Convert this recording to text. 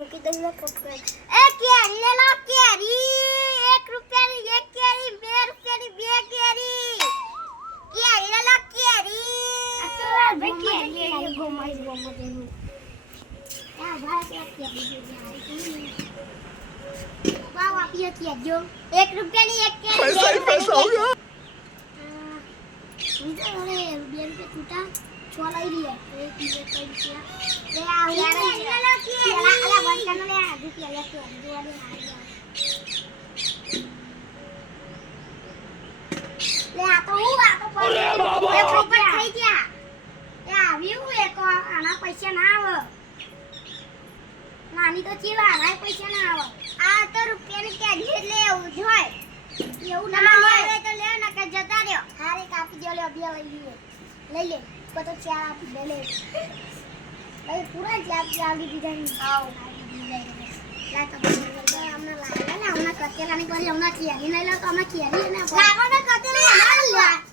મૂકી દઈ લે પકડ એ કેરી લે લો કેરી 1 રૂપિયાની 1 કેરી 2 રૂપિયાની 2 કેરી કેરી લે લો કેરી આ તો ભાઈ કેરી ગોમાઈ દેનું આ ભાઈ કેરી વાવ આપી હતી જો 1 રૂપિયાની 1 કેરી પૈસા હો ગયા વિચાર હવે 2 રૂપિયા છૂટા છોલા લઈ લે 1 રૂપિયા લે આ યાર લે કેરી અલા બંધનો લે આ રૂપિયા લે કેરી જોડે લે આ તો હું આ તો પર થઈ ગયા એ આવ્યું એક આના પૈસા ના આવે નાની તો ચીવા આના પૈસા ના આવે આ તો રૂપિયાની કેરી લે એવું જ હોય એવું ના લે તો લે ના કે જતા રહ્યો હારે કાપી દે લે અબિયા લઈ લે તો ચાર આપી દે લે ભાઈ પૂરા ચાર દીધા ની આવ લા તો હમણાં લાયા ને હમણાં કતેલાની કોઈ હમણાં કેરી નહીં લે તો હમણાં કેરી ને લાગો ને કતેલા ના લે